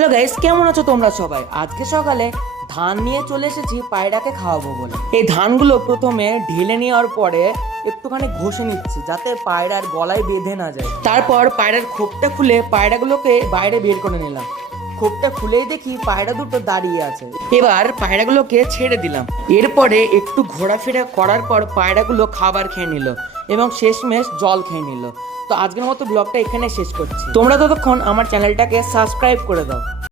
Hello guys, কেমন আছো তোমরা সবাই? আজকে সকালে ধান নিয়ে চলে এসেছি পায়রাকে খাওয়াবো বলে। এই ধানগুলো প্রথমে ঢেলে নেওয়ার পরে একটুখানি ঘষে নিচ্ছি যাতে পায়রার গলায় বেঁধে না যায়। তারপর পায়রার খোপটা খুলে পায়রাগুলোকে বাইরে বের করে নিলাম। খোপটা খুলেই দেখি পায়রা দুটো দাঁড়িয়ে আছে। এবার পায়রাগুলোকে ছেড়ে দিলাম। এরপরে একটু ঘোরাফেরা করার পর পায়রাগুলো খাবার খেয়ে নিল এবং শেষমেশ জল খেয়ে নিল। তো আজকের মতো ব্লগটা এখানে শেষ করছি। তোমরা ততক্ষণ আমার চ্যানেলটাকে সাবস্ক্রাইব করে দাও।